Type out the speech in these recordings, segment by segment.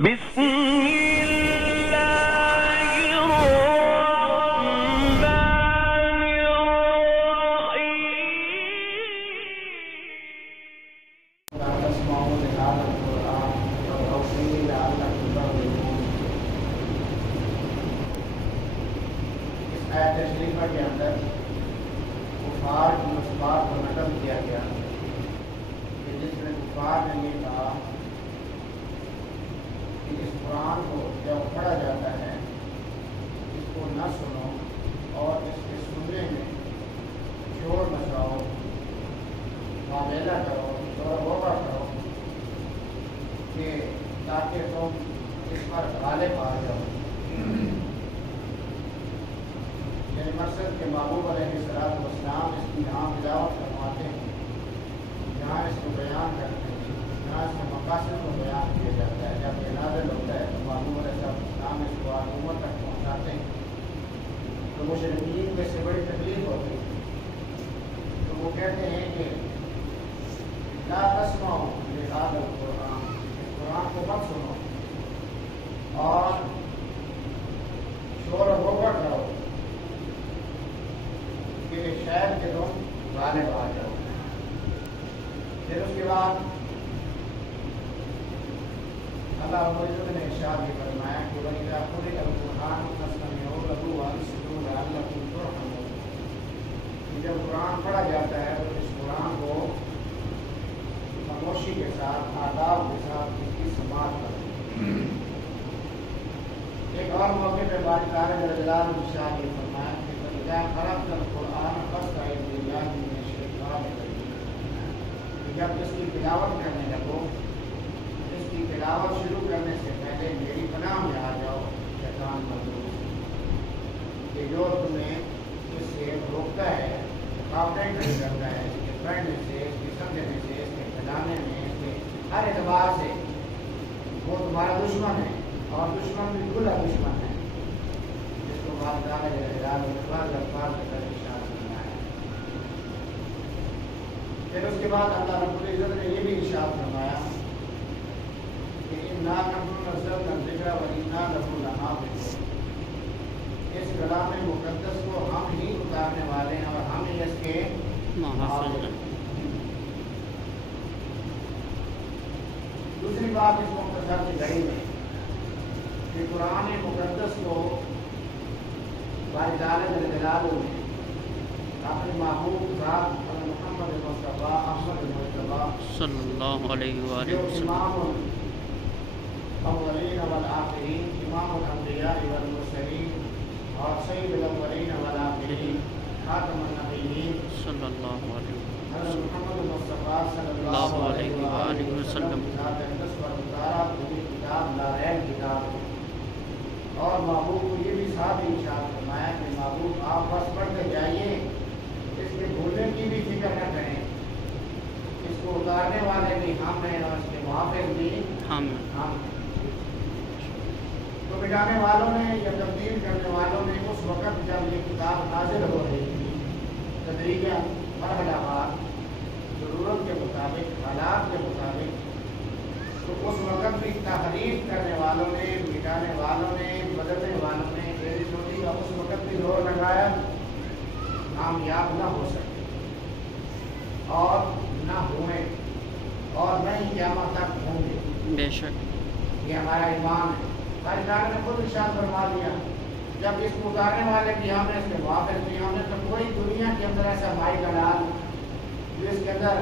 بسم اللہ الرحمن اس آیت شریفہ کے اندر کفار کی اس بات کو نقل کیا گیا کہ جس میں کفار نے یہ کہا کہ اس قرآن کو جب پڑھا جاتا ہے اس کو نہ سنو اور اس کے سننے میں شور مچاؤ، معاملہ کرو، شور غوبہ کرو کہ تاکہ تم اس پر غالب آ جاؤ۔ یعنی مقصد کے محبوب علیہ السلام اس کی یہاں تلاوت فرماتے ہیں، جہاں اس کو بیان کرتے ہیں، جہاں اس کے مقاصد کو بیان کیا جاتا ہے۔ جب یہ نازل ہوتا ہے تو محبوب علیہ السلام اس کو امت تک پہنچاتے ہیں تو مشرکین کو اس سے بڑی تکلیف ہوتی ہے، تو وہ کہتے ہیں کہ لا تسمعوا لهذا القرآن، اس قرآن کو مت سنو اور شور و غوبہ کرو کہ شاید کہ تم غالب آ جاؤ۔ پھر اس کے بعد اللہ رب العزت نے ارشاد یہ فرمایا کہ وَإِذَا قُرِئَ الْقُرْآنُ فَاسْتَمِعُوا لَهُ وَأَنصِتُوا لَعَلَّكُمْ تُرْحَمُونَ۔ جب قرآن پڑھا جاتا ہے تو اس قرآن کو خاموشی کے ساتھ، آداب کے ساتھ اس کی سماعت کرو۔ ایک اور موقع پہ باری تعالیٰ نے ارشاد یہ فرمایا کہ فَإِذَا قَرَأْتَ الْقُرْآنَ فَاسْتَعِذْ بِاللَّهِ مِنَ الشَّيْطَانِ الرَّجِيمِ۔ جب اس کی تلاوت کرنے لگو، اس کی تلاوت شروع کرنے سے پہلے میری پناہ میں آ جاؤ شیطان مردود کہ جو تمہیں اس سے روکتا ہے، رکاوٹیں کھڑی کرتا ہے اس کے پڑھنے سے، اس کے سمجھنے سے، اس کے پھیلانے میں، اس کے ہر اعتبار سے وہ تمہارا دشمن ہے، اور دشمن بھی کھلا دشمن ہے، جس کو بات تعالیٰ الفاظ کر ارشاد کرنا ہے۔ پھر اس کے بعد اللہ رب العزت نے یہ بھی ارشاد فرمایا کہ اِنَّا نَحْنُ نَزَّلْنَا الذِّكْرَ وَإِنَّا لَهُ لَحَافِظُونَ۔ اس کلام مقدس کو ہم ہی اتارنے والے ہیں اور ہم ہی اس کے حافظ ہیں۔ دوسری بات اس مختصر کی گھڑی میں کہ قرآن مقدس کو باری تعالیٰ جل جلالہ نے اپنے محبوب ذات محمد مصطفیٰ احمد مصطفیٰ صلی اللہ علیہ وآلہ وسلم، امام الاولین والآخرین، امام الانبیاء والمرسلین اور سید الاولین والآخرین، خاتم النبیین صلی اللہ علیہ حضرت محمد مصطفیٰ صلی اللہ علیہ وآلہ وسلم، پوری کتاب لارین کتاب ہے۔ اور محبوب کو یہ بھی ساتھ ہی ارشاد فرمایا کہ محبوب آپ بس پڑھتے جائیے، اس کے بھولنے کی بھی فکر نہ کریں، اس کو اتارنے والے بھی ہم ہیں اور اس کے محافظ بھی ہم ہم۔ تو مٹانے والوں نے یا تبدیل کرنے والوں نے اس وقت جب یہ کتاب نازل ہو رہی تھی تدریجاً مرحلہ وار ضرورت کے مطابق، حالات کے مطابق، تو اس وقت بھی تحریف کرنے والوں نے، مٹانے والوں نے، بدلنے والوں نے ایسی چھوٹی کا اس وقت بھی زور لگایا، کامیاب نہ ہو سکے اور نہ ہوئے اور نہ ہی قیامت تک ہوں گے۔ بے شک یہ ہمارا ایمان ہے۔ ہماری تعالیٰ نے خود ارشاد فرما دیا جب اس کو اتارنے والے بھی ہم نے، اس کے محافظ بھی ہم نے، تو کوئی دنیا کے اندر ایسا مائی دلال جو اس کے اندر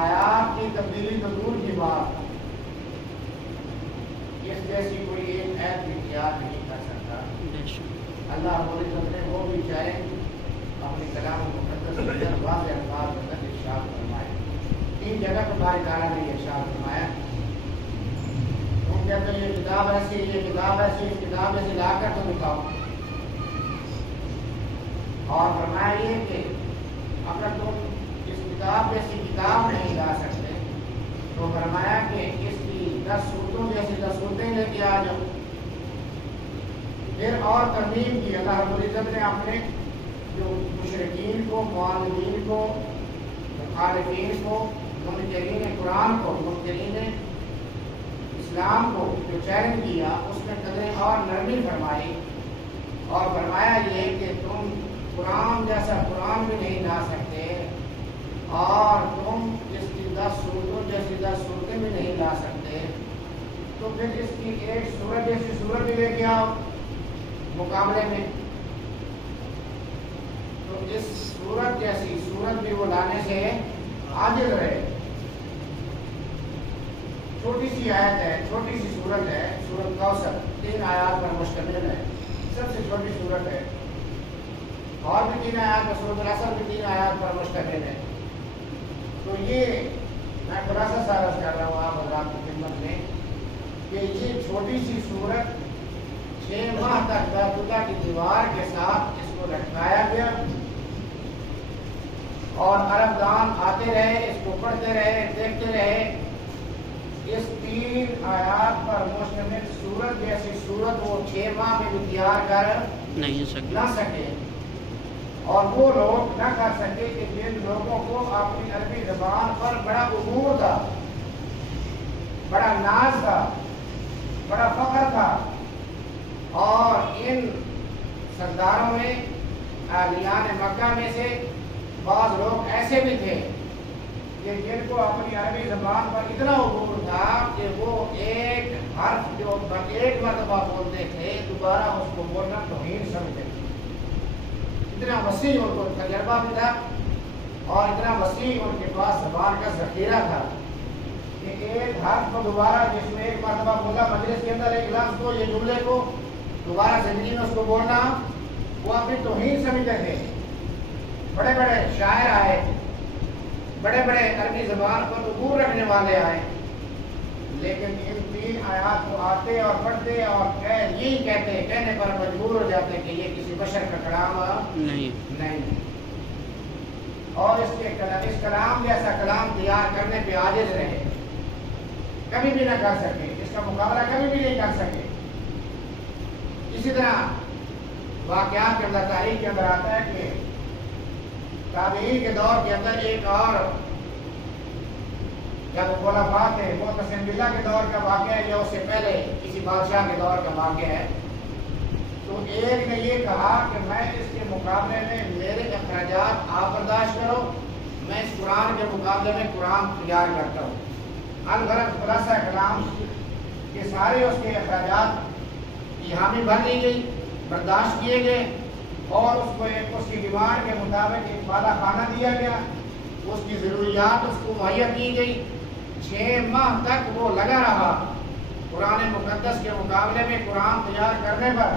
آیات کی تبدیلی تو دور کی بات، اس جیسی کوئی ایک عید بھی تیار نہیں کر سکتا۔ بے شک اللہ رب العزت نے وہ بھی چاہے اپنے کلام مقدس کے اندر واضح الفاظ کے اندر ارشاد فرمائے۔ تین جگہ پر باری تعالیٰ نے ارشاد فرمایا، تم کہتے ہیں یہ کتاب ایسی، یہ کتاب ایسی، اس کتاب ایسی لا کر تو دکھاؤ، اور فرمایا یہ کہ اگر تم اس کتاب جیسی کتاب نہیں لا سکتے تو فرمایا کہ اس کی 10 صورتوں جیسی 10 صورتیں لے کے آ جاؤ۔ پھر اور ترمیم کی اللہ رب العزت نے اپنے جو مشرکین کو، معاندین کو، مخالفین کو، منکرین قرآن کو، منکرین اسلام کو جو چیلنج کیا اس میں قدریں اور نرمی فرمائی اور فرمایا یہ کہ تم قرآن جیسا قرآن بھی نہیں لا سکتے اور تم اس کی 10 صورتوں جیسی 10 صورتیں بھی نہیں لا سکتے، تو پھر اس کی ایک صورت جیسی صورت بھی لے کے آؤ مقابلے میں۔ تو اس صورت جیسی صورت بھی وہ لانے سے عاجز رہے۔ چھوٹی سی آیت ہے، چھوٹی سی صورت ہے، سورۃ کوثر 3 آیات پر مشتمل ہے، سب سے چھوٹی صورت ہے، اور بھی 3 آیات پر، سورۃ العصر بھی 3 آیات پر مشتمل ہے۔ تو یہ میں خلاصہ سارا کر رہا ہوں آپ حضرات کی خدمت میں کہ یہ چھوٹی سی صورت 6 ماہ تک بیت اللہ کی دیوار کے ساتھ اس کو لٹکایا گیا اور عرب دان آتے رہے، اس کو پڑھتے رہے، دیکھتے رہے۔ اس 3 آیات پر مشتمل صورت جیسی صورت وہ 6 ماہ میں بھی تیار کر نہیں نہ سکے، اور وہ لوگ نہ کر سکے کہ جن لوگوں کو اپنی عربی زبان پر بڑا عبور تھا، بڑا ناز تھا، بڑا فخر تھا، اور ان سرداروں میں اہلیان مکہ میں سے بعض لوگ ایسے بھی تھے کہ جن کو اپنی عربی زبان پر اتنا عبور تھا کہ وہ ایک حرف جو ایک مرتبہ بولتے تھے دوبارہ اس کو بولنا توہین سمجھتے تھے۔ اتنا وسیع ان کو تجربہ بھی تھا اور اتنا وسیع ان کے پاس زبان کا ذخیرہ تھا کہ ایک حرف کو دوبارہ، جس میں ایک مرتبہ بولا مجلس کے اندر ایک لفظ کو، یہ جملے کو دوبارہ زندگی میں اس کو بولنا وہ اپنی توہین سمجھتے تھے۔ بڑے بڑے شاعر آئے، بڑے بڑے عربی زبان پر عبور رکھنے والے آئے، لیکن ان 3 آیات کو آتے اور پڑھتے اور یہی کہنے پر مجبور ہو جاتے کہ یہ کسی بشر کا کلام نہیں، اور اس کلام جیسا کلام تیار کرنے پہ عاجز رہے، کبھی بھی نہ کر سکے، اس کا مقابلہ کبھی بھی نہیں کر سکے۔ اسی طرح واقعات کے اندر، تاریخ کے اندر آتا ہے کہ تابعین کے دور کے اندر ایک اور، جب خلفاء تھے، معتصم باللہ کے دور کا واقعہ ہے یا اس سے پہلے کسی بادشاہ کے دور کا واقعہ ہے، تو ایک نے یہ کہا کہ میں اس کے مقابلے میں میرے اخراجات آپ برداشت کرو، میں اس قرآن کے مقابلے میں قرآن تیار کرتا ہوں۔ الغرض خلاصہ کلام کہ سارے اس کے اخراجات کی حامی بن لی گئی، برداشت کیے گئے، اور اس کو اس کی ڈیمانڈ کے مطابق ایک بالا خانہ دیا گیا، اس کی ضروریات اس کو مہیا کی گئی۔ 6 ماہ تک وہ لگا رہا قرآن مقدس کے مقابلے میں قرآن تیار کرنے پر،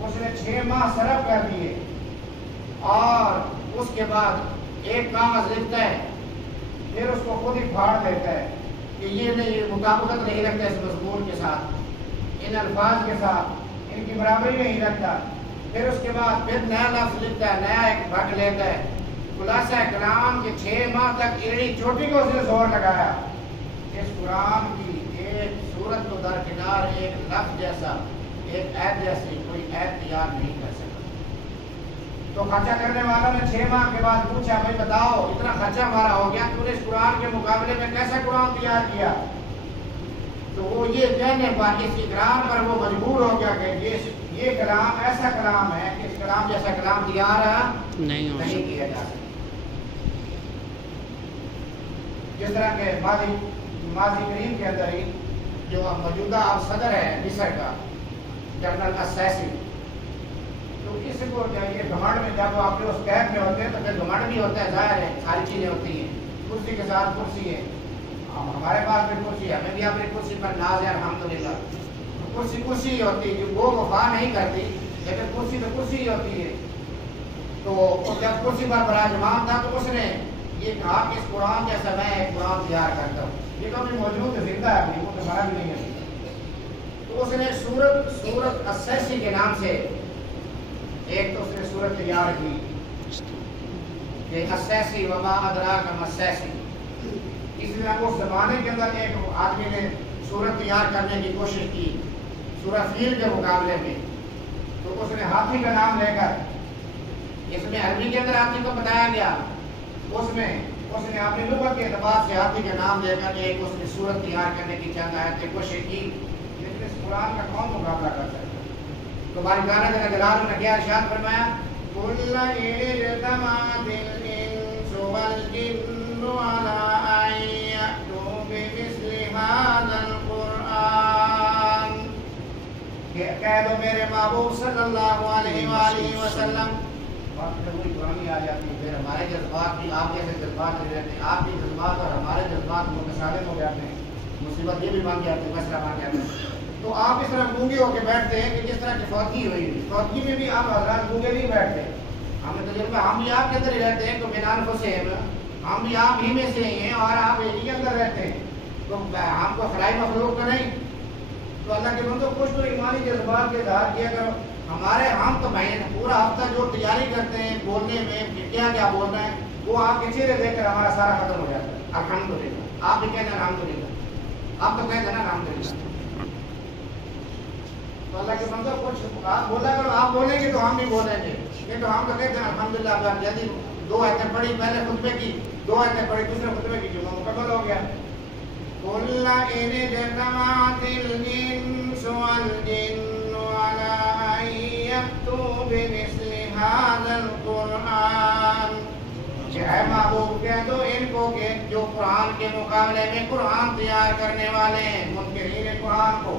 اس نے 6 ماہ صرف کر دیے، اور اس کے بعد ایک کاغذ لکھتا ہے، پھر اس کو خود ہی پھاڑ دیتا ہے کہ یہ نہیں، مطابقت نہیں رکھتا اس مضمون کے ساتھ، ان الفاظ کے ساتھ ان کی برابری نہیں رکھتا، پھر اس کے بعد پھر نیا لفظ لکھتا ہے، نیا ایک بھٹ لیتا ہے۔ خلاصہ کلام کے 6 ماہ تک ایڑی چوٹی کو اس نے زور لگایا، اس قرآن کی ایک صورت کو درکنار ایک لفظ جیسا، ایک عید جیسی کوئی عید تیار نہیں کر سکا۔ تو خرچہ کرنے والوں نے 6 ماہ کے بعد پوچھا، بھائی بتاؤ اتنا خرچہ ہمارا ہو گیا، تو نے اس قرآن کے مقابلے میں کیسا قرآن تیار کیا؟ تو وہ یہ کہنے پر، اس اقرار پر وہ مجبور ہو گیا کہ یہ کلام ایسا کلام ہے کہ اس کلام جیسا کلام تیار نہیں کیا جا سکتا۔ جس طرح کہ ماضی قریب کے اندر ہی جو موجودہ صدر ہے مصر کا، جنرل السیسی، تو اس کو یہ گھمنڈ میں، جب آپ کے اس کیمپ میں ہوتے ہیں تو پھر گھمنڈ بھی ہوتا ہے، ظاہر ہے ساری چیزیں ہوتی ہیں، کرسی کے ساتھ کرسی ہے، ہمارے پاس بھی کرسی ہے، ہمیں بھی اپنی کرسی پر ناز ہے الحمدللہ۔ کرسی ہی ہوتی ہے، وہ وفا نہیں کرتی، لیکن کرسی تو کرسی ہی ہوتی ہے۔ تو جب کرسی پر براجمان تھا تو اس نے یہ کہا کہ اس قرآن جیسا میں ایک قرآن تیار کرتا ہوں، یہ تو بھی موجود زندہ ہے، ابھی وہ تو مرا بھی نہیں ہے۔ تو اس نے سورت السیسی کے نام سے ایک تو اس نے سورت تیار کی کہ السیسی وما ادراک ما السیسی۔ اس لیے اس زمانے کے اندر ایک آدمی نے سورت تیار کرنے کی کوشش کی سورہ فیل کے مقابلے میں، تو اس نے ہاتھی کا نام لے کر، اس میں عربی کے اندر ہاتھی کو بتایا گیا، اس میں اس نے اپنے لغت کے اعتبار سے ہاتھی کے نام دے کر ایک اس نے صورت تیار کرنے کی چند آیتیں کوشش کی، لیکن اس قرآن کا کون مقابلہ کر سکتا ہے؟ تو بارکانہ جل جلالہ نے کیا ارشاد فرمایا، قُلْ لَئِنِ اجْتَمَعَتِ الْإِنسُ وَالْجِنُّ عَلَىٰ أَن يَأْتُوا بِمِثْلِ هَٰذَا الْقُرْآنِ، کہہ دو میرے محبوب صلی اللہ علیہ وآلہ وسلم، بات وہی پرانی آ جاتی ہے، پھر ہمارے جذبات بھی آپ جیسے جذبات نہیں رہتے، آپ کے جذبات اور ہمارے جذبات متصادم ہو جاتے ہیں، مصیبت یہ بھی بن جاتی ہے، مسئلہ بن جاتا ہے۔ تو آپ اس طرح گونگے ہو کے بیٹھتے ہیں کہ جس طرح کی فوتگی ہوئی، فوتگی میں بھی آپ حضرات گونگے نہیں بیٹھتے، ہمیں تجربہ، ہم بھی آپ کے اندر ہی رہتے ہیں، تو من انفسہم، ہم بھی آپ ہی میں سے ہی ہیں اور آپ ہی کے اندر رہتے ہیں، تو ہم کو خلائی مخلوق تو نہیں۔ تو اللہ کے بندوں کچھ تو ایمانی جذبات کے اظہار کیا کرو۔ ہمارے ہم تو پورا ہفتہ جو تیاری کرتے ہیں بولنے میں کیا کیا بولنا ہے، وہ آپ کے چہرے دیکھ کر ہمارا سارا ختم ہو جاتا ہے۔ الحمدللہ، آپ بھی کہتے ہیں الحمدللہ، آپ تو کہتے ہیں نا الحمدللہ۔ تو اللہ کے بندوں کچھ آپ بولا کرو، آپ بولیں گے تو ہم بھی بولیں گے، نہیں تو ہم تو کہتے ہیں الحمدللہ۔ اب جلدی 2 آیتیں پڑھی پہلے خطبے کی، 2 آیتیں پڑھی دوسرے خطبے کی، جمعہ مکمل ہو گیا۔ قُلْ لَئِنِ اجْتَمَعَتِ الْإِنسُ وَالْجِنُّ عَلَىٰ أَن يَأْتُوا بِمِثْلِ هَٰذَا الْقُرْآنِ، کہ اے محبوب کہہ دو ان کو کہ جو قرآن کے مقابلے میں قرآن تیار کرنے والے ہیں، منکرین قرآن کو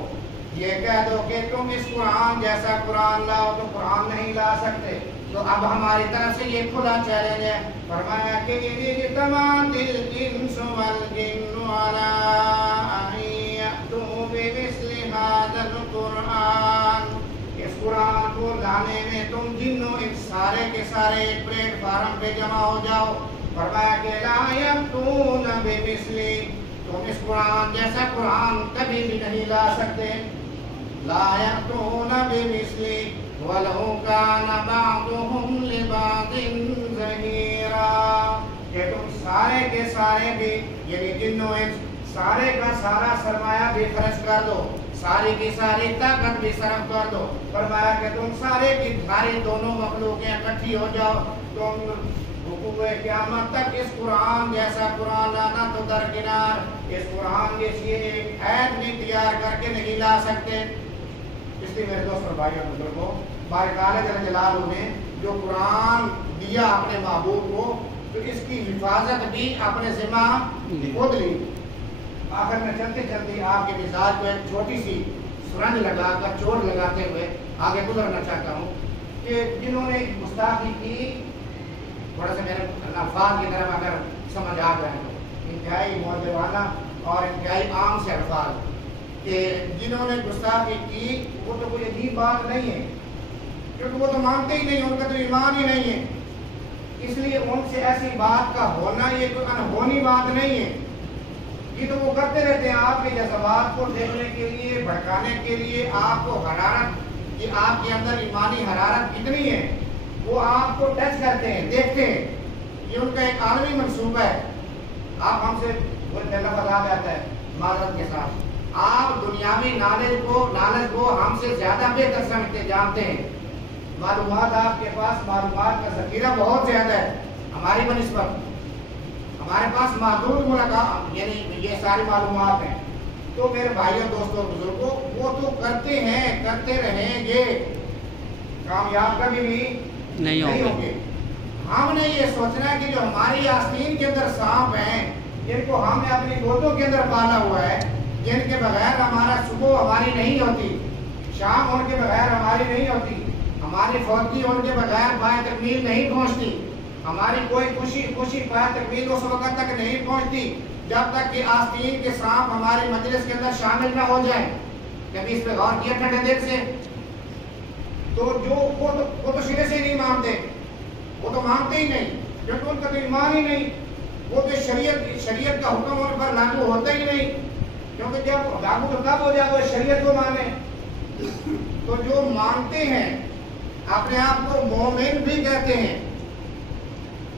یہ کہہ دو کہ تم اس قرآن جیسا قرآن لاؤ، تو قرآن نہیں لا سکتے۔ تو اب ہماری طرف سے یہ کھلا چیلنج ہے، فرمایا کہ اِنِ اجْتَمَعَتِ الْإِنسُ وَالْجِنُّ عَلَىٰ أَن يَأْتُوا بِمِثْلِ هَٰذَا الْقُرْآنِ، اس قرآن کو لانے میں تم جنوں انس سارے کے سارے ایک پلیٹ فارم پہ جمع ہو جاؤ۔ فرمایا کہ لَا يَأْتُونَ بِمِثْلِهِ، تم اس قرآن جیسا قرآن کبھی بھی نہیں لا سکتے۔ لَا يَأْتُونَ بِمِثْلِهِ وَلَوْ كَانَ بَعْضُهُمْ لِبَعْضٍ ظَهِيرًا، کہ تم سارے کے سارے بھی یعنی جنوں انس سارے کا سارا سرمایہ بھی خرچ کر دو، ساری کی ساری طاقت بھی صرف کر دو، فرمایا کہ تم سارے کی ساری دونوں مخلوقیں اکٹھی ہو جاؤ، تم وقوع قیامت تک اس قرآن جیسا قرآن لانا تو درکنار، اس قرآن کے لیے ایک عید بھی تیار کر کے نہیں لا سکتے۔ اس لیے میرے دوست اور بھائیوں اور بزرگوں، بارکالہ جل جلالہ نے جو قرآن دیا اپنے محبوب کو، تو اس کی حفاظت بھی اپنے ذمہ خود لی۔ آخر میں چلتے چلتے آپ کے مزاج کو ایک چھوٹی سی سرنج لگا کر چوٹ لگاتے ہوئے آگے گزرنا چاہتا ہوں کہ جنہوں نے گستاخی کی، تھوڑا سا میرے الفاظ کی طرف اگر سمجھ آ جائے تو انتہائی مؤدبانہ اور انتہائی عام سے الفاظ، کہ جنہوں نے گستاخی کی وہ تو کوئی عجیب بات نہیں ہے، کیونکہ وہ تو مانتے ہی نہیں، ان کا تو ایمان ہی نہیں ہے، اس لیے ان سے ایسی بات کا ہونا یہ کوئی انہونی بات نہیں ہے، یہ تو وہ کرتے رہتے ہیں آپ کے جذبات کو دیکھنے کے لیے، بھڑکانے کے لیے، آپ کو حرارت، یہ آپ کے اندر ایمانی حرارت کتنی ہے وہ آپ کو ٹچ کرتے ہیں، دیکھتے ہیں، یہ ان کا ایک عالمی منصوبہ ہے۔ آپ ہم سے وہ لفظ آ جاتا ہے معذرت کے ساتھ، آپ دنیاوی نالج کو ہم سے زیادہ بہتر سمجھتے جانتے ہیں، معلومات آپ کے پاس، معلومات کا ذخیرہ بہت زیادہ ہے ہماری بنسبت، ہمارے پاس محدود ملاقات یعنی یہ ساری معلومات ہیں۔ تو میرے بھائیوں دوستوں بزرگوں، وہ تو کرتے ہیں، کرتے رہیں گے، کامیاب کبھی بھی نہیں ہوں گے۔ ہم نے یہ سوچنا ہے کہ جو ہماری آستین کے اندر سانپ ہیں، جن کو ہم نے اپنی گودوں کے اندر پالا ہوا ہے، جن کے بغیر ہمارا صبح ہماری نہیں ہوتی، شام ان کے بغیر ہماری نہیں ہوتی، ہماری فوتگی ان کے بغیر پائے تکمیل نہیں پہنچتی، ہماری کوئی خوشی پائے تکمیل اس وقت تک نہیں پہنچتی جب تک کہ آستین کے سانپ ہمارے مجلس کے اندر شامل نہ ہو جائیں۔ کبھی اس پہ غور کیا ٹھنڈے دل سے؟ تو جو وہ تو سرے سے نہیں مانتے، وہ تو مانتے ہی نہیں، کیونکہ ان کا تو ایمان ہی نہیں، وہ تو شریعت کا حکم ان پر لاگو ہوتا ہی نہیں، کیونکہ جب لاگو تو تب ہو جائے وہ شریعت کو مانے۔ تو جو مانتے ہیں اپنے آپ کو مومن بھی کہتے ہیں،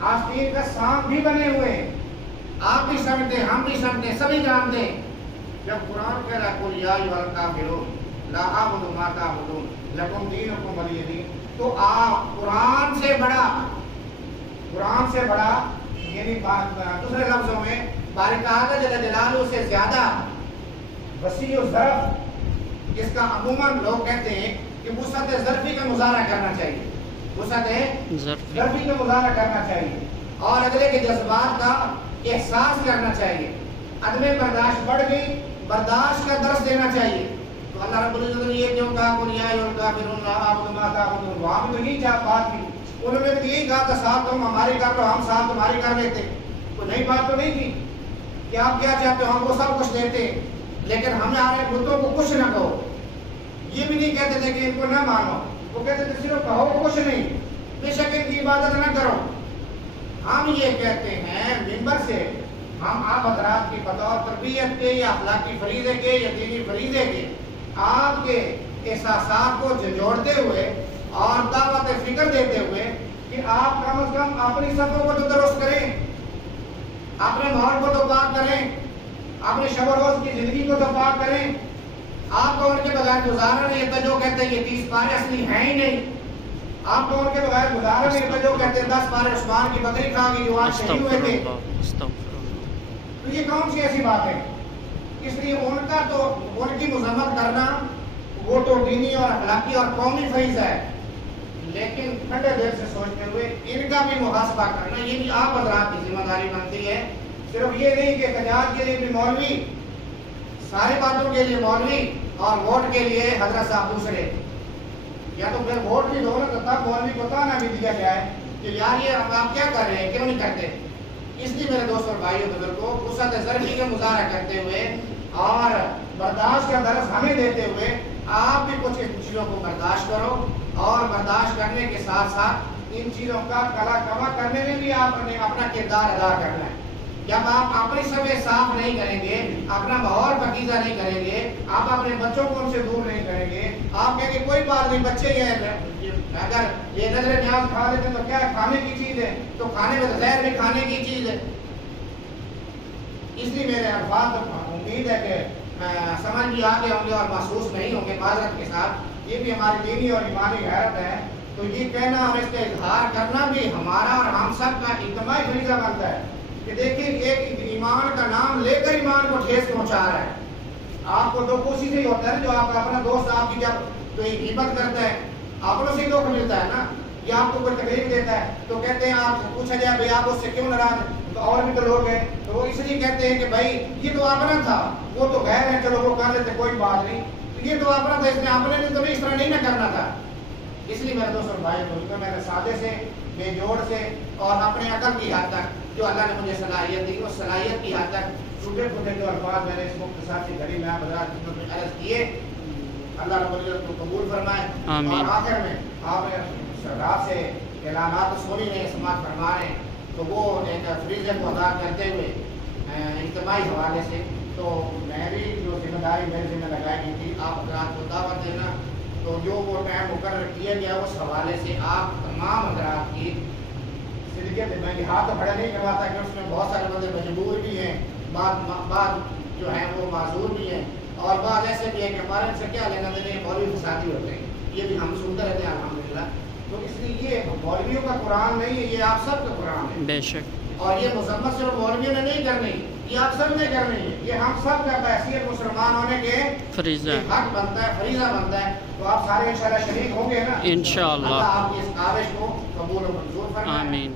آستین کا سانپ بھی بنے ہوئے ہیں، آپ بھی سمجھتے ہیں، ہم بھی سمجھتے ہیں، سبھی جانتے ہیں۔ جب قرآن کہہ رہا ہے قُلْ يَا أَيُّهَا الْكَافِرُونَ لَا أَعْبُدُ مَا تَعْبُدُونَ لَكُمْ دِينُكُمْ وَلِيَ دِينِ، تو آپ قرآن سے بڑا یعنی دوسرے لفظوں میں باری تعالیٰ جل جلالہ سے زیادہ وسیع و ظرف، جس کا عموماً لوگ کہتے ہیں کہ وسعت ظرفی کا مظاہرہ کرنا چاہیے، وسعت ظرفی کا مظاہرہ کرنا چاہیے، اور اگلے کے جذبات کا احساس کرنا چاہیے۔ عدم برداشت بڑھ گئی، برداشت کا درس دینا چاہیے۔ تو اللہ رب العزت نے یہ کیوں کہا قل یا ایھا الکافرون لا اعبد ما تعبدون، وہاں بھی تو یہی بات تھی، انہوں نے بھی یہی کہا تھا صاحب تم ہماری کر لو، ہم صاحب تمہاری کر لیتے، کوئی نئی بات تو نہیں تھی کہ آپ کیا چاہتے ہو ہم کو سب کچھ دیتے، لیکن ہمارے بتوں کو کچھ نہ کہو۔ یہ بھی نہیں کہتے تھے کہ ان کو نہ مانو، وہ کہتے تھے صرف کہو کچھ نہیں، بے شک ان کی عبادت نہ کرو۔ ہم یہ کہتے ہیں منبر سے، ہم آپ حضرات کی بطور تربیت کے یا اخلاقی فریضے کے یا دینی فریضے کے آپ کے احساسات کو جوڑتے ہوئے اور دعوت فکر دیتے ہوئے کہ آپ کم از کم اپنی صفوں کو تو درست کریں، اپنے ماحول کو تو پاک کریں، اپنے شب و روز کی زندگی کو تو پاک کریں۔ آپ کو ان کے بغیر گزارا نہیں ہے، جو کہتے ہیں یہ 30 پارے اصلی ہیں ہی نہیں، آپ کو ان کے بغیر گزارا نہیں ہے، جو کہتے ہیں 10 پارے عثمان کی بکری کھا گئی جو آج شہید ہوئے تھے۔ تو یہ کون سی ایسی بات ہے؟ اس لیے ان کا تو ان کی مذمت کرنا وہ تو دینی اور اخلاقی اور قومی فریضہ ہے، لیکن ٹھنڈے دل سے سوچتے ہوئے ان کا بھی محاسبہ کرنا یہ بھی آپ حضرات کی ذمہ داری بنتی ہے۔ صرف یہ نہیں کہ احتجاج کے لیے بھی مولوی، ساری باتوں کے لیے مولوی اور ووٹ کے لیے حضرت صاحب دوسرے، یا تو پھر ووٹ بھی دو نا تو تب مولوی کو تانا بھی دیا جائے کہ یار یہ آپ کیا کر رہے ہیں، کیوں نہیں کرتے۔ اس لیے میرے دوست اور بھائیوں بزرگوں کو وسعت ظرفی کا مظاہرہ کرتے ہوئے اور برداشت کا درس ہمیں دیتے ہوئے آپ بھی کچھ ان چیزوں کو برداشت کرو، اور برداشت کرنے کے ساتھ ساتھ ان چیزوں کا کلا کما کرنے میں بھی آپ نے اپنا کردار ادا کرنا ہے۔ جب آپ اپنی سمے صاف نہیں کریں گے، اپنا ماحول پاکیزہ نہیں کریں گے، آپ اپنے بچوں کو ان سے دور نہیں کریں گے، آپ کہیں گے کوئی بات نہیں بچے اگر یہ نظر نیاز کھا لیتے تو کیا کھانے کی چیز ہے، تو کھانے میں غیر بھی کھانے کی چیز ہے۔ اس لیے میرے الفاظ امید ہے کہ سمجھ بھی آگے ہوں گے اور محسوس نہیں ہوں گے معذرت کے ساتھ، یہ بھی ہماری دینی اور ایمانی غیرت ہے۔ تو یہ کہنا اور اس کا اظہار کرنا بھی ہمارا اور ہم سب کا اجتماعی فریضہ بنتا ہے کہ دیکھیں ایک ایمان کا نام لے کر ایمان کو ٹھیس پہنچا رہا ہے۔ آپ کو تو کوشش ہی ہوتا ہے جو آپ کا اپنا دوست آپ کی جب کوئی غیبت کرتا ہے اپنوں سے دکھ ملتا ہے نا، یا آپ کو کوئی تکلیف دیتا ہے تو کہتے ہیں آپ سے پوچھا جائے بھائی آپ اس سے کیوں ناراض ہیں، تو اور بھی تو لوگ ہیں تو وہ اس لیے کہتے ہیں کہ بھائی یہ تو اپنا تھا، وہ تو غیر ہے چلو وہ کر لیتے کوئی بات نہیں، تو یہ تو اپنا تھا، اس نے اپنے نے تو نہیں اس طرح نہیں نہ کرنا تھا۔ اس لیے میرے دوست اور بھائی بولتا میں نے سادے سے بے جوڑ سے اور اپنے عقل کی حد تک جو اللہ نے مجھے صلاحیت دی اس صلاحیت کی حد تک ٹوٹے پھوٹے جو الفاظ میں نے اس مختصر سی گھڑی میں آپ حضرات کی خدمت میں عرض کیے، اللہ رب العزت کو قبول فرمائے۔ اور آخر میں آپ نے سرکار سے اعلانات سونی نے سماعت فرما رہے ہیں تو وہ ایک فریضے کو ادا کرتے ہوئے اجتماعی حوالے سے تو میں بھی جو ذمہ داری میرے ذمہ لگائی گئی تھی آپ حضرات کو دعوت دینا، تو جو وہ ٹائم مقرر کیا گیا اس حوالے سے آپ تمام حضرات کی صدقے میں یہ ہاتھ کھڑا نہیں کرواتا کہ اس میں بہت سارے بندے مجبور بھی ہیں، بعض جو ہیں وہ معذور بھی ہیں، اور بعض ایسے بھی ہیں کہ ہمارے سے کیا لینا دینا مولوی فسادی ہوتے ہیں، یہ بھی ہم سنتے رہتے ہیں الحمدللہ۔ تو اس لیے یہ مولویوں کا قرآن نہیں ہے، یہ آپ سب کا قرآن ہے بے شک، اور یہ مذمت صرف مولویوں نے نہیں کرنی، یہ آپ سب نے کرنی ہے، یہ ہم سب کا بحیثیت مسلمان ہونے کے فریضہ حق بنتا ہے، فریضہ بنتا ہے۔ تو آپ سارے انشاءاللہ شریک ہوں گے نا، انشاءاللہ۔ اللہ آپ کی اس کاوش کو قبول و منظور فرمائے۔ آمین۔